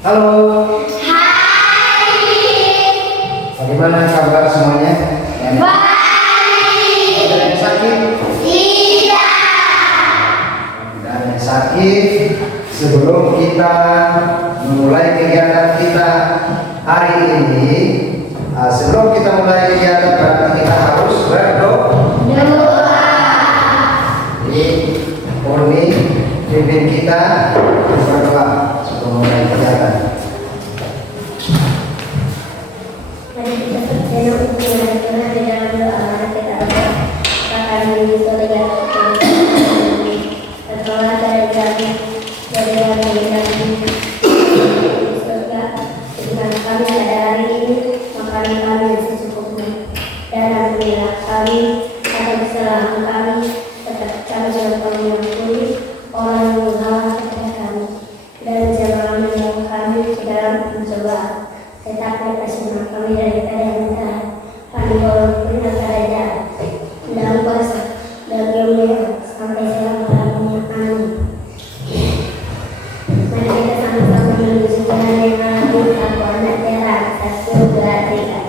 Halo. Hai. Bagaimana kabar semuanya? Baik. Ada yang sakit? Tidak. Tidak ada yang sakit. Sebelum kita memulai kegiatan kita hari ini, sebelum kita mulai kegiatan berarti kita harus berdoa. Jadi, Purni pimpin kita berdoa sebelum mulai kegiatan. Mari kita berdoa untuk Tuhan di dalam doa kita akan mengikuti berdoa dari kami di surga. Dengan kami pada hari ini makanan kami yang secukupnya, dan ampunilah kami atas kesalahan kami, tetap kami dalam mengampuni orang yang mengalah kepada kami, dan jangan membawa kami ke dalam pencobaan, tetapi kasihlah kami daripada yang jahat. Kami walaupun ada jahat dalam kuasa dan kemuliaan sampai selama-lamanya. Amin. Mari kita sama-sama menuju Tuhan yang Maha Kuasa, anak terang, 1, 2, 3.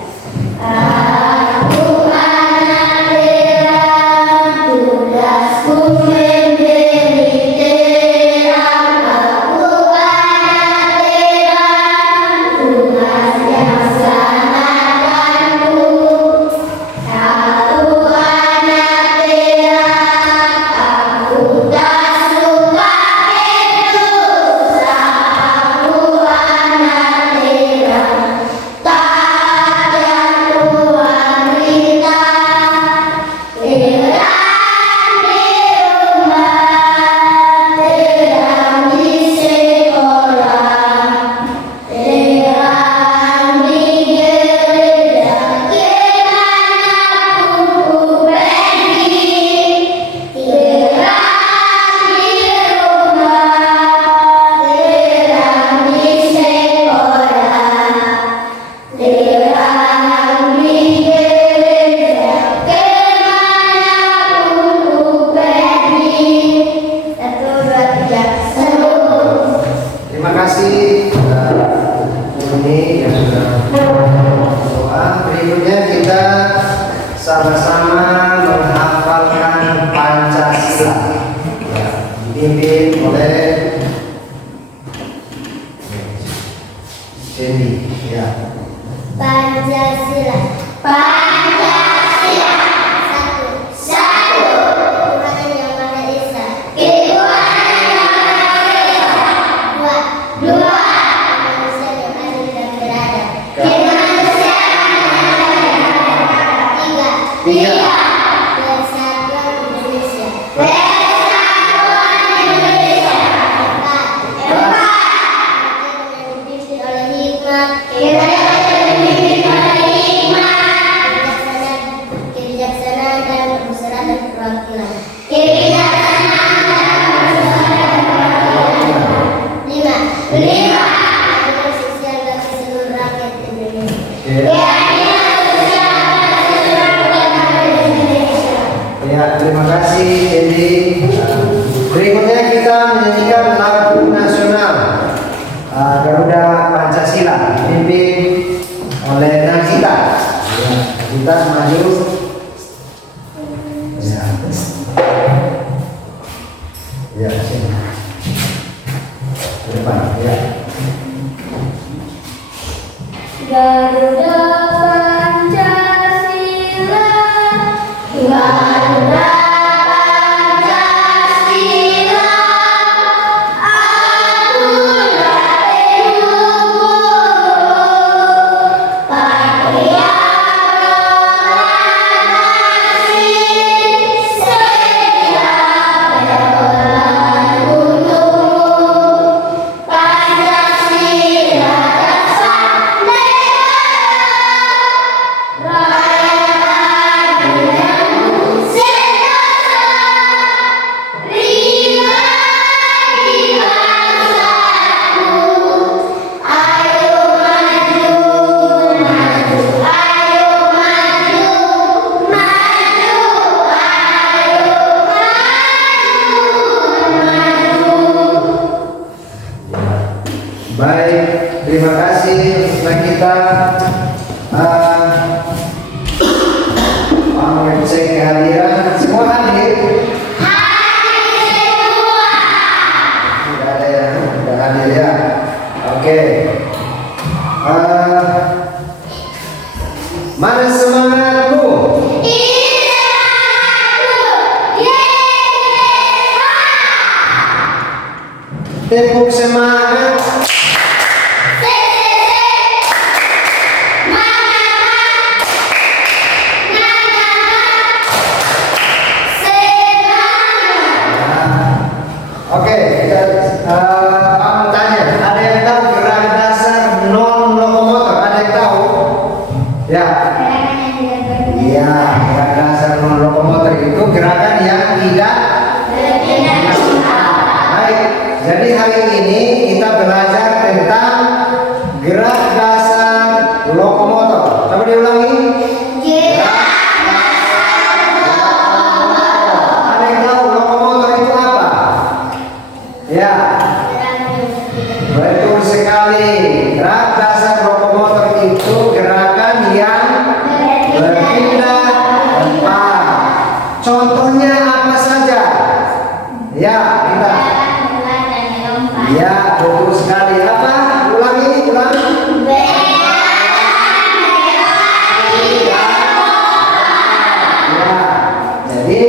Aku anak terang, tugasku memberi terang. Aku anak terang, tugas yang selamatkanku. Aku anak terang, aku tak suka berdosa. Aku anak terang, tak yang Tuhan berita. Terang di rumah, terang di sekolah, terang di gereja, kemanapun ku pergi. Terang di rumah, terang di sekolah, terang di gereja, kemanapun ku pergi. 1, 2, 3, seru. Terima kasih Purni yang sudah berdoa. Berikutnya kita sama-sama menghafalkan Pancasila. Ya, dipimpin oleh Cindy. Ya. Pancasila. Pancasila. Satu. Tuhan yang Maha Esa. Ketuhanan yang Maha Esa. Dua. Manusia yang adil dan beradab. Kemanusiaan yang adil dan beradab. Tiga. Persatuan Indonesia. Persatuan Indonesia. Empat. Dipimpin oleh hikmat. Kebijaksanaan dan kebesaran dan perwakilan. Lima. Keadilan sosial bagi seluruh rakyat Indonesia. Keadilan sosial bagi seluruh rakyat Indonesia. Ya, terima kasih Cindy. Berikutnya kita menyanyikan lagu nasional Garuda Pancasila dipimpin oleh Nagita. Ya, kita maju. Ya. Ya, sini. Ke depan, ya. Garuda Pancasila, Garuda Pancasila, akulah ibumu, Patria Proklamasi, setia berkorban untukmu. Pancasila dasar negara, Terima kasih untuk kita mengecek kehadiran. Semua hadir? Tidak ada yang tidak hadir ya. Oke. Mana semangatmu? Tepuk semangat. Oke, Pak tanya, ada yang tahu gerak dasar non lokomotor? Ada yang tahu? Ya. Iya, gerak dasar non lokomotor itu gerakan yang tidak. Baik, jadi hari ini kita belajar tentang gerak dasar lokomotor. Coba diulangi. Ada yang tahu lokomotor itu apa? Ya, betul sekali. Gerak dasar lokomotor itu gerakan yang berpindah tempat. Contohnya apa saja? Ya, kita. Ya, betul sekali. Apa? Ulangi, ulangi. Ya, jadi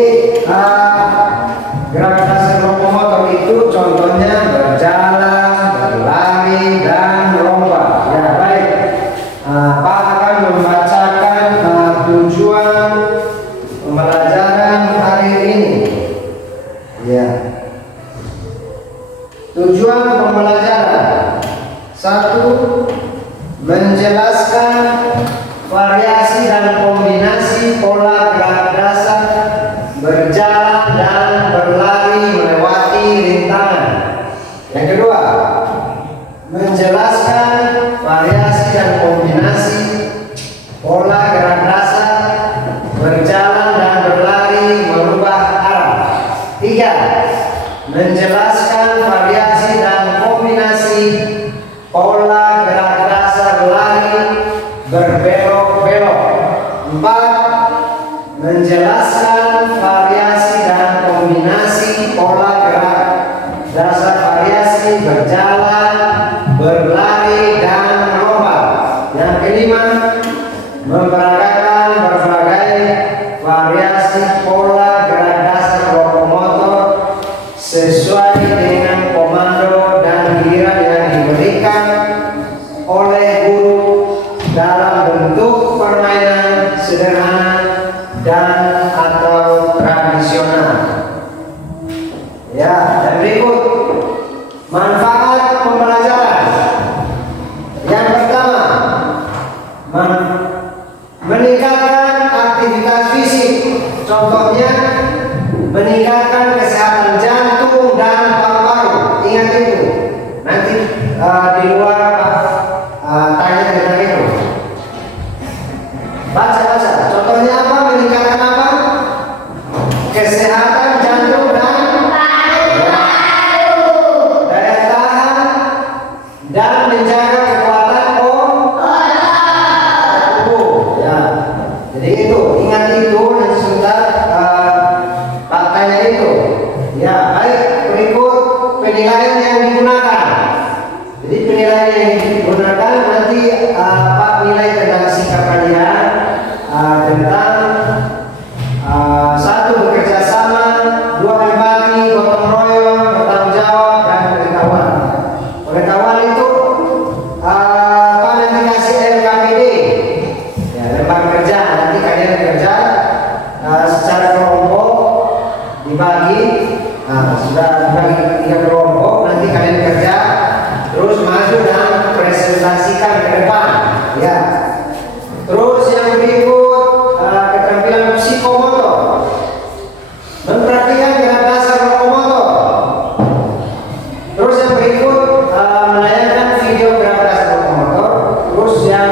gerak dasar lokomotor itu contohnya berjalan, berlari, dan melompat. Ya, baik. Pak akan membacakan tujuan pembelajaran hari ini. Ya. Tujuan pembelajaran 1. Menjelaskan variasi dan kombinasi pola gerak dasar berjalan dan berlari melewati rintangan. Yang kedua, menjelaskan variasi dan kombinasi pola gerak dasar berjalan dan berlari merubah arah. 3. Menjelaskan variasi dan kombinasi pola gerak dasar lari berbelok-belok. 4. Menjelaskan variasi dan kombinasi pola gerak dasar variasi berjalan, berlari, dan melompat. Yang kelima, memperagakan berbagai variasi pola gerak dasar lokomotor sesuai dengan komando dan giliran yang diberikan oleh guru dalam bentuk permainan sederhana dan atau tradisional. Ya, dan berikut manfaat pembelajaran. Yang pertama, meningkatkan aktivitas fisik. Contohnya, meningkatkan kesehatan jantung dan paru-paru. Ingat itu. Nanti di luar tanya tentang itu. Baca. Contohnya apa? Meningkatkan apa? Kesehatan jantung dan daya tahan dan menjaga kekuatan tubuh. Ya. Jadi itu, ingat itu nanti sebentar Pak tanya itu. Ya, baik. Berikut penilaian yang digunakan. Jadi penilaian yang digunakan nanti Pak nilai tentang sikap kalian, tentang 1. Bekerja sama, 2. Empati, gotong royong, bertanggung jawab, dan pengetahuan. Pengetahuan itu Pak nanti kasih LKPD, ya, lembar kerja. Nanti kalian kerja secara kelompok dibagi. Sudah dibagi 3 kelompok, nanti kalian kerja terus maju dan presentasikan ke depan. Ya. Terus yang berikut keterampilan psikomotor, mempraktikkan gerak dasar lokomotor. Terus yang berikut menayangkan video gerak dasar lokomotor. Terus yang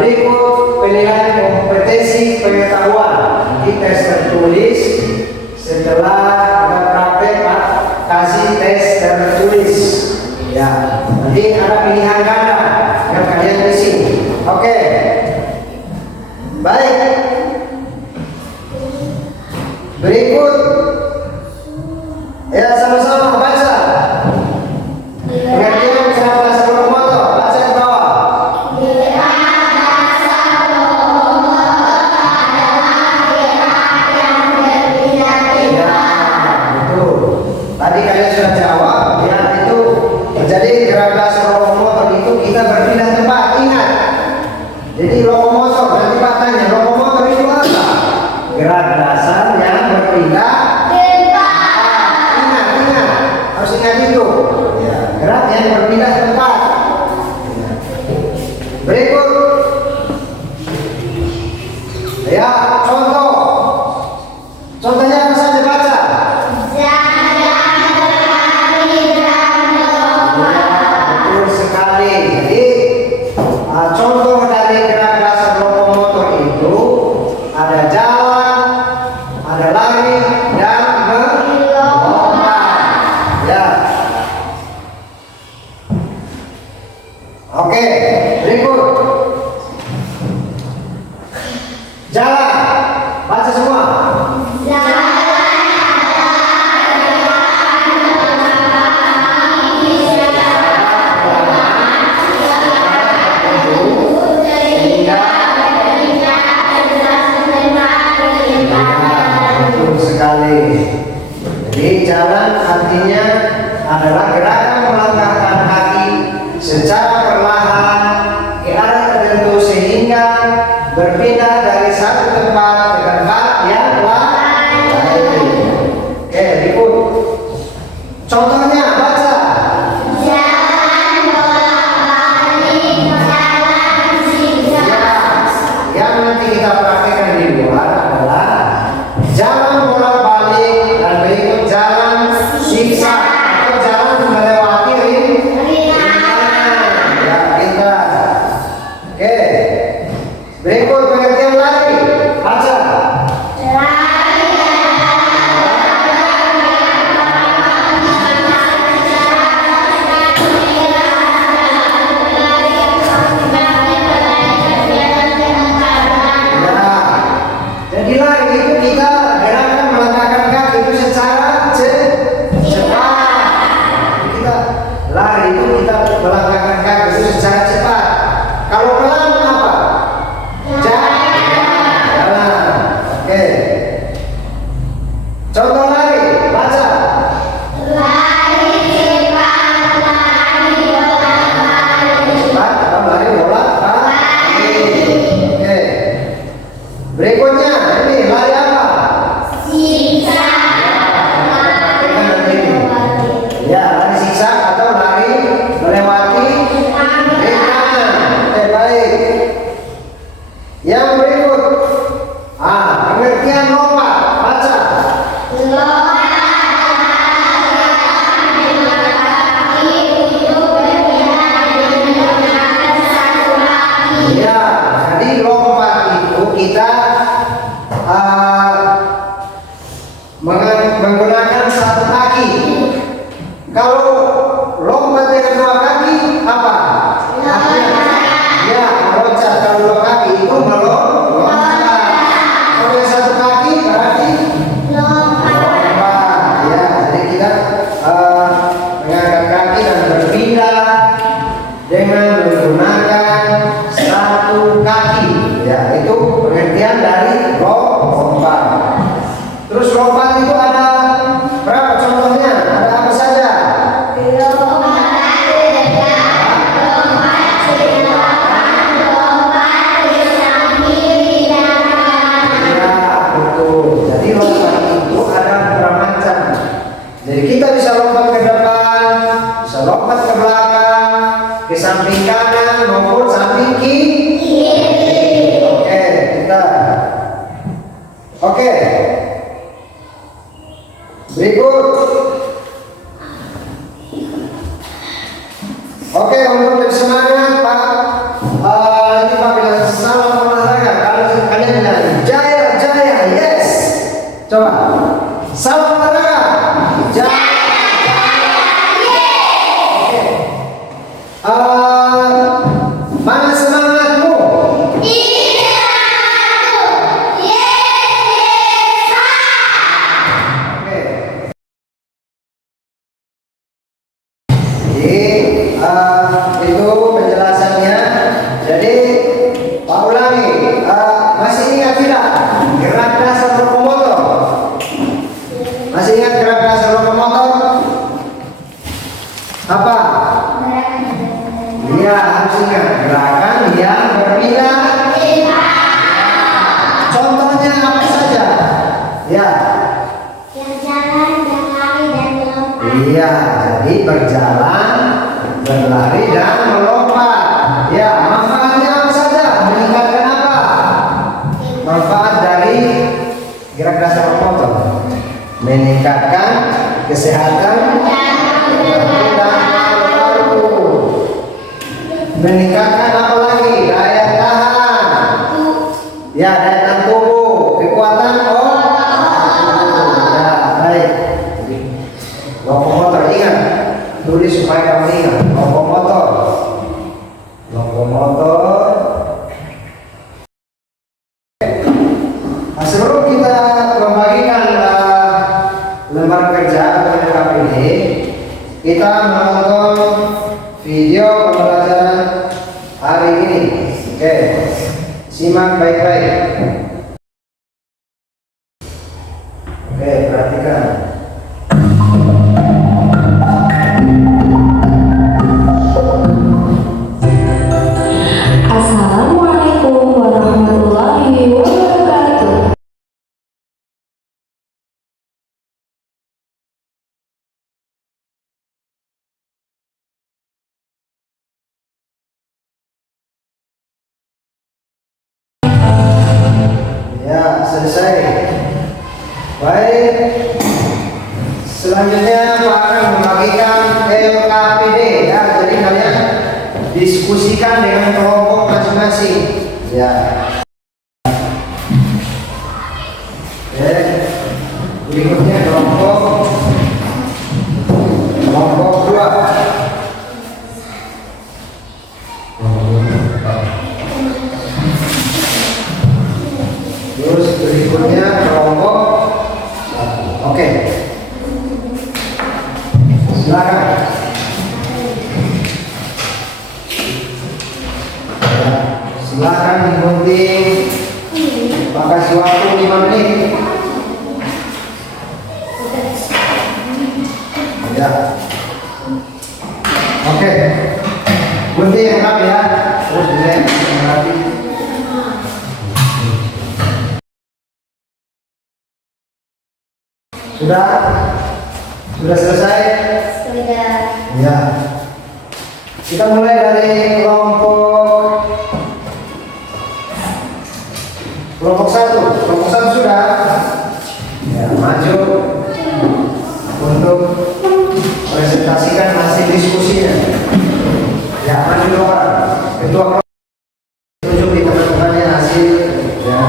berikut penilaian kompetensi pengetahuan. Nanti tes tertulis. Setelah kita praktek, Pak kasih tes tertulis. Ya, nanti Jadi ada pilihan ganda yang kalian isi. Oke. Baik. Berikut. Ya, sama-sama baca. Pengertian keras lokomotor. Baca ke bawah. Tadi kalian sudah jawab, ya itu. Jadi gerak lokomotor itu kita berpindah tempat. Ingat. Jadi lokomotor, nanti Pak tanya, lokomotor itu apa? Gerak dasar yang berpindah tempat. Ingat, harus ingat itu. Ya, gerak yang berpindah tempat. Berikut. Ya, contoh. Contohnya apa saja baca? Betul sekali. Jadi contoh dari gerak dasar lokomotor itu ada jalan, ada lari, dan melompat. Ya. Oke, berikut. Jalan. Baca semua. Betul sekali. Jadi jalan artinya adalah gerakan melangkahkan kaki secara perlahan ke arah tertentu sehingga berpindah dari satu tempat ke tempat yang lain. Oke, berikut. Contohnya baca. Yang nanti kita praktekkan di luar adalah jalan bolak-balik dan berikut jalan zigzag atau jalan melewati rintangan. Ya, rintangan. Oke. Berikut pengertian lari. Baca. Jadi lari itu kita gerakan melangkahkan kaki itu secara cepat. Kita lari itu kita melangkahkan kaki itu secara cepat. Kalau pelan apa? Jalan. Oke. Contoh lari, baca. Cepat atau lari bolak-balik. Oke. Berikutnya, ini lari apa? Ya, lari zigzag atau lari melewati rintangan. Oke, baik. Yang berikut, pengertian lompat. Baca. Ya, jadi lompat itu kita menggunakan satu kaki. Kalau lompat dengan dua kaki apa? Artinya, ya, meloncat. Kalau dua kaki itu meloncat. Kalau yang satu kaki berarti lompat. Ya, jadi kita mengangkat kaki dan berpindah dengan menggunakan satu kaki. Ya, itu pengertian dari lompat. Terus lompat itu ada berapa contohnya? Ada apa saja? Ya, betul. Jadi lompat itu ada beberapa macam. Jadi kita bisa lompat ke depan, bisa lompat ke belakang, ke samping kanan maupun samping kiri. Oke, kita. Oke. Berikut. Oke, untuk lebih semangat Pak, nanti Pak bilang salam olahraga. Kalau kalian bilang jaya, jaya, yes. Coba, salam olahraga, jaya, jaya, yes. Oke. Iya, jadi berjalan, berlari dan melompat. Ya, manfaatnya apa saja? Meningkatkan apa? Manfaat dari gerak dasar motor. Meningkatkan kesehatan dan meningkatkan apa lagi? Daya tahan. Ya, daya tahan tubuh, kekuatan ya, baik. Lokomotor, ingat, tulis supaya kamu ingat. Lokomotor. Nah, sebelum kita membagikan lembar kerja atau LKPD, kita menonton video pembelajaran hari ini. Oke, simak baik-baik. Oke, perhatikan. Assalamualaikum warahmatullahi wabarakatuh. Ya, selesai. Baik. Selanjutnya Pak akan membagikan LKPD ya. Jadi kalian diskusikan dengan kelompok masing-masing. Ya. Oke. Berikutnya kelompok 2. Terus berikutnya kelompok 1. Oke. Silakan. Ya, silakan digunting. Kasih waktu 5 menit. Ya. Oke. Gunting yang rapi ya. Terus dilem yang rapi. Sudah selesai? Sudah. Ya. Kita mulai dari kelompok 1. Kelompok 1 sudah. Ya, maju untuk presentasikan hasil diskusinya. Ya, maju dua orang. Ketua kelompok tunjuk di teman-temannya hasil. Ya.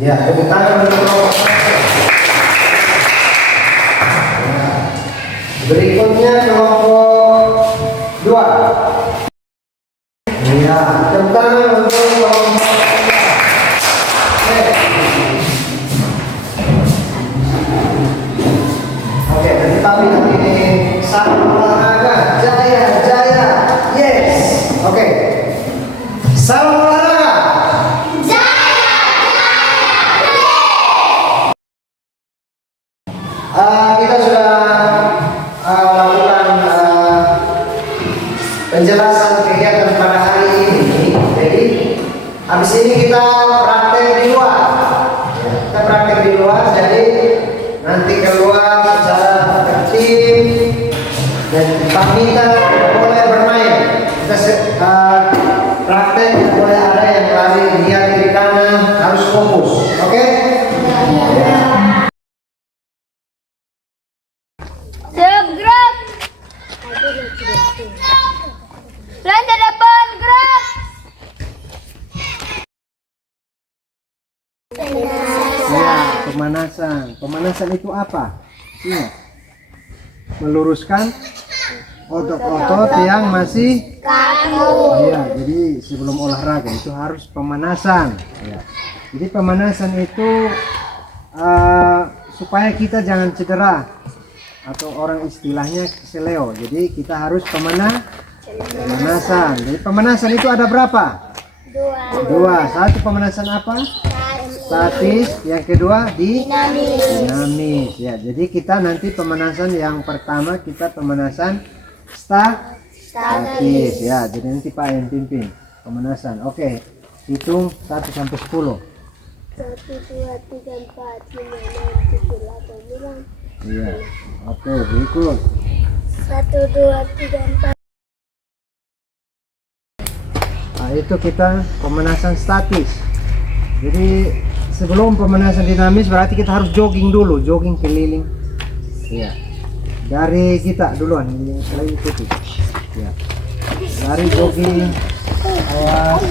Ya, tepuk tangan untuk kelompok 1. Ya. Berikutnya kelompok 2. Ya, tepuk tangan untuk kelompok 2. Oke, tetapi ini salam olahraga, jaya. Yes. Oke. Salam olahraga. Kita sudah lakukan penjelasan kegiatan pada hari ini. Jadi habis ini kita praktek di luar. Ya, kita praktek di luar. Jadi nanti keluar secara tertib dan pamitan boleh bermain. Kita praktek tidak boleh ada yang lari lihat kiri kanan, harus fokus. Oke? Ya. Gerak. Belanja depan, gerak. Ya, pemanasan. Pemanasan itu apa? Ingat. Meluruskan otot-otot yang masih kaku. Ya, jadi sebelum olahraga itu harus pemanasan. Ya. Jadi pemanasan itu supaya kita jangan cedera atau orang istilahnya keseleo. Jadi kita harus pemanasan. Jadi pemanasan itu ada berapa? 2. Satu pemanasan apa? statis, yang kedua Dinamis. dinamis. Ya, jadi kita nanti pemanasan yang pertama kita pemanasan statis. Ya, jadi nanti Pak yang pimpin pemanasan. Oke, hitung 1 sampai 10. 1, 2, 3, 4, 5, 6, 7, 8, 9. Iya. Oke, berikut. 1, 2, 3, 4. Nah, itu kita pemanasan statis. Jadi sebelum pemanasan dinamis berarti kita harus jogging dulu, jogging keliling. Iya. Dari kita duluan, yang selain ikuti. Ya. Lari jogging. Awas.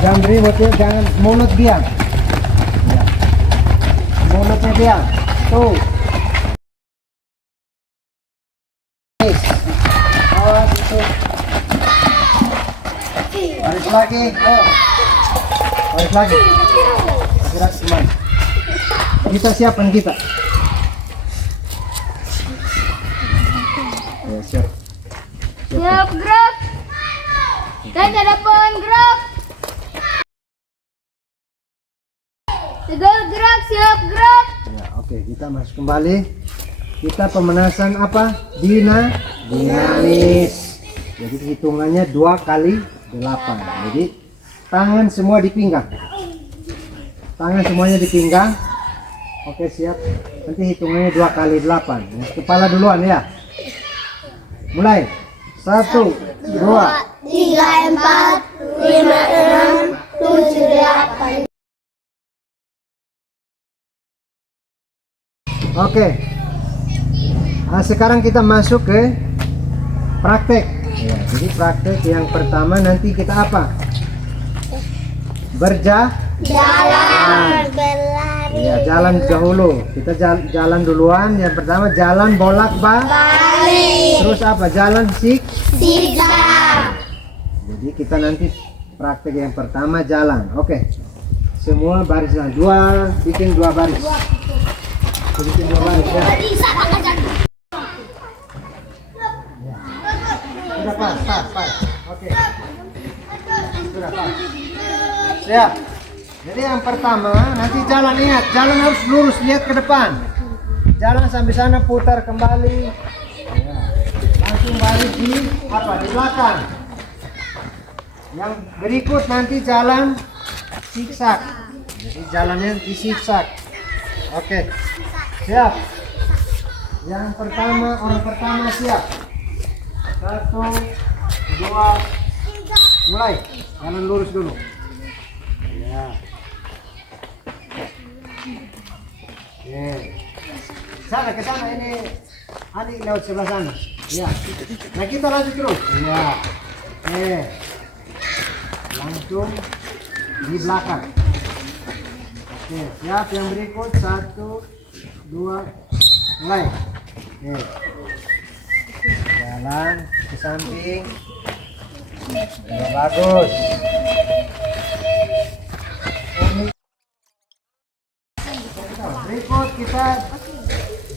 Jangan ribut ya, jangan mulut diam. Ya. Mulutnya diam. Tuh. Awas itu. Baris lagi. Ayo. Baris lagi. Gerak teman. Kita siapkan kita. Ya, siap. Siap gerak. Dan hadapan gerak. Tegal gerak, siap gerak. Ya, oke, kita masuk kembali. Kita pemanasan apa? Dinamis. Jadi hitungannya 2 kali 8. Jadi tangan semua di pinggang. Tangan semuanya di pinggang. Oke, siap. Nanti hitungannya 2 kali 8. Ya, kepala duluan ya. Mulai. 1, 2. 3, 4, 5, 6, 7, 8. Oke. Nah, sekarang kita masuk ke praktek. Ya, jadi praktek yang pertama nanti kita apa? Jalan berlari. Ya, jalan dahulu. Kita jalan duluan. Yang pertama jalan bolak-balik. Terus apa? Jalan Zigzag. Jadi kita nanti praktek yang pertama jalan. Oke. Semua barislah. Bikin 2 baris. Bikin 2 baris ya. Sudah pas. Oke. Sudah pas. Siap. Jadi yang pertama nanti jalan, ingat, jalan harus lurus, lihat ke depan. Jalan sampai sana, putar kembali. Ya. Langsung balik di belakang. Yang berikut nanti jalan zigzag. Jadi jalannya di zigzag. Oke. Siap. Yang pertama, orang pertama siap. 1, 2, mulai. Jalan lurus dulu. Ya. Oke. Sana ke sana, ini adik lewat sebelah sana. Ya. Nah, kita lanjut terus. Ya. Oke. Langsung di belakang. Oke, siap. Yang berikut 1, 2, mulai. Oke. Jalan ke samping. Ya, bagus. Berikut kita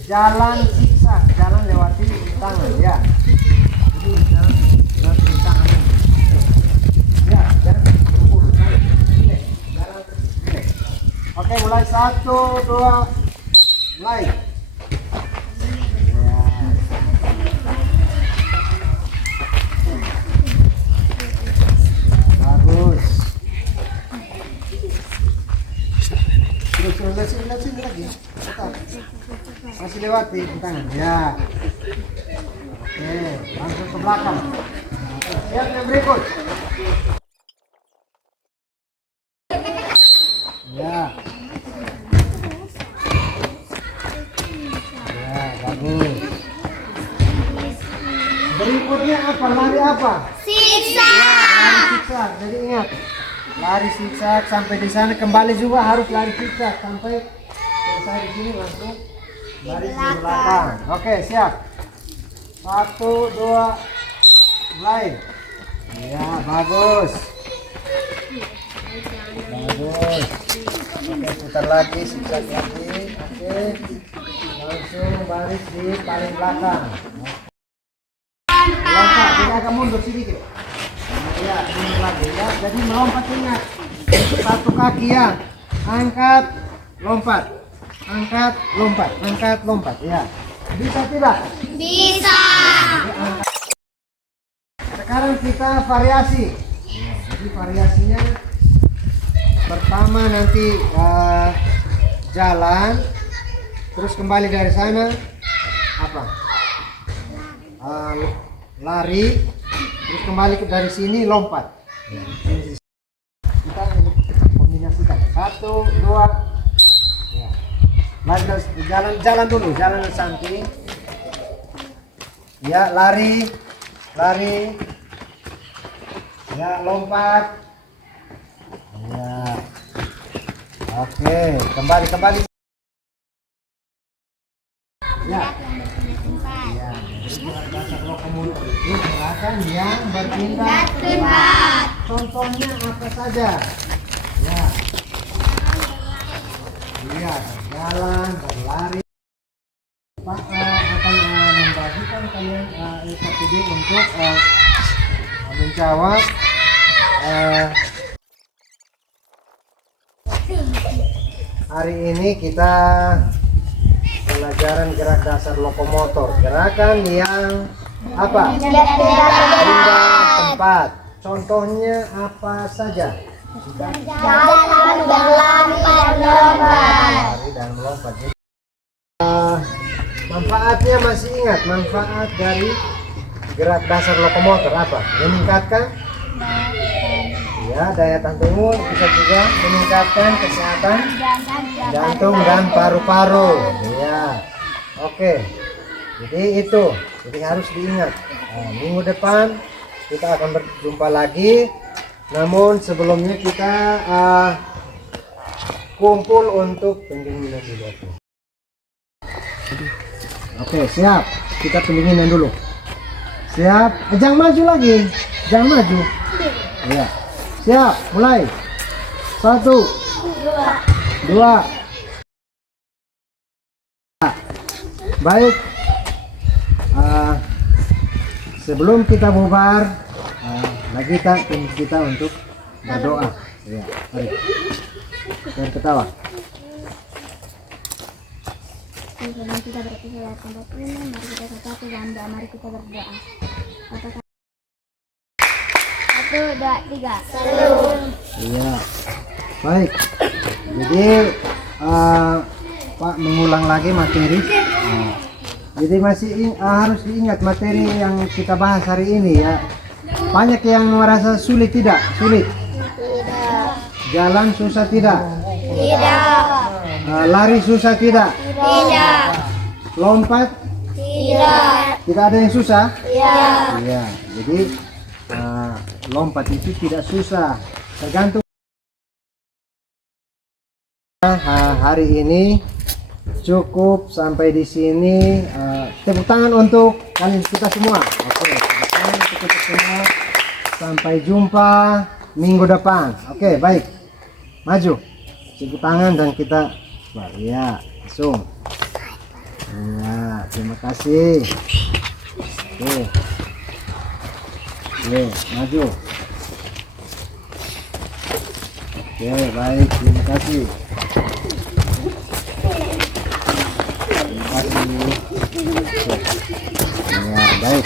jalan zigzag, jalan lewati tangan ya. Jadi jalan lewati tangan. Ya, jangan berburu. Jalan sini. Oke, mulai 1, 2, mulai. Ya. Bagus. Terus sini lagi. Tetap. Masih lewati tangan. Ya. Oke, langsung ke belakang. Siap, yang berikut. Ya. Ya, bagus. Berikutnya apa? Lari apa? Zigzag. Lari zigzag. Jadi ingat, lari zigzag sampai di sana, kembali juga harus lari zigzag sampai selesai di sini, langsung lari di belakang. Oke, siap. 1, 2, mulai. Ya, bagus. Bagus. Oke, putar lagi, zigzag lagi. Oke, langsung baris di paling belakang. Melompat, jadi agak mundur sedikit. Ya, mundur lagi ya. Jadi melompat, ingat. 1 kaki ya. angkat, lompat. Angkat, lompat, angkat, lompat. Ya. Bisa tidak? Bisa. Sekarang kita variasi. Jadi variasinya pertama nanti jalan, terus kembali dari sana apa? Lari, terus kembali dari sini lompat. Kita kombinasikan 1, 2. Ya. Jalan dulu, jalan ke samping. Ya, lari. Ya, lompat. Ya. Oke, kembali. Ya. Ya. Dasar lokomotor itu gerakan yang berpindah tempat. Contohnya apa saja? Ya. Lihat, jalan, berlari. Pak akan membagikan kalian LKPD untuk menjawab hari ini kita pelajaran gerak dasar lokomotor, gerakan yang apa? Pindah tempat. Contohnya apa saja? Jalan, berlari, melompat. Lari dan melompat. Manfaatnya masih ingat? Manfaat dari gerak dasar lokomotor apa? Meningkatkan ya daya tahan tubuh, bisa juga meningkatkan kesehatan jantung dan paru-paru. Ya, oke. Jadi itu, jadi harus diingat. Minggu depan kita akan berjumpa lagi. Namun sebelumnya kita kumpul untuk pendinginan dulu. Oke, siap. Kita pendinginan dulu. Siap. Jangan maju lagi. Jangan maju. Ya. Siap. Mulai. 1, 2. Baik. Sebelum kita bubar, lagi kita untuk berdoa. Ya, mari. Dan ketawa. Sebelum kita berpisah tempat ini, mari kita bersatu dalam doa. Mari kita berdoa. 1, 2, 3. Iya. Baik. Jadi Pak mengulang lagi materi. Jadi masih harus diingat materi yang kita bahas hari ini ya. Banyak yang merasa sulit tidak? Sulit. Tidak. Jalan susah tidak? Tidak. Lari susah tidak? Tidak. Lompat? Tidak. Tidak ada yang susah? Iya. Iya. Jadi lompat itu tidak susah. Tergantung. Hari ini cukup sampai di sini. Tepuk tangan untuk kalian kita semua. Oke, tepuk tangan untuk kita semua. Sampai jumpa minggu depan. Oke, baik. Maju. Tepuk tangan dan kita. Ya, langsung. Ya, terima kasih. Oke. Oke, maju. Oke, baik. Terima kasih. Terima kasih. Ya, baik.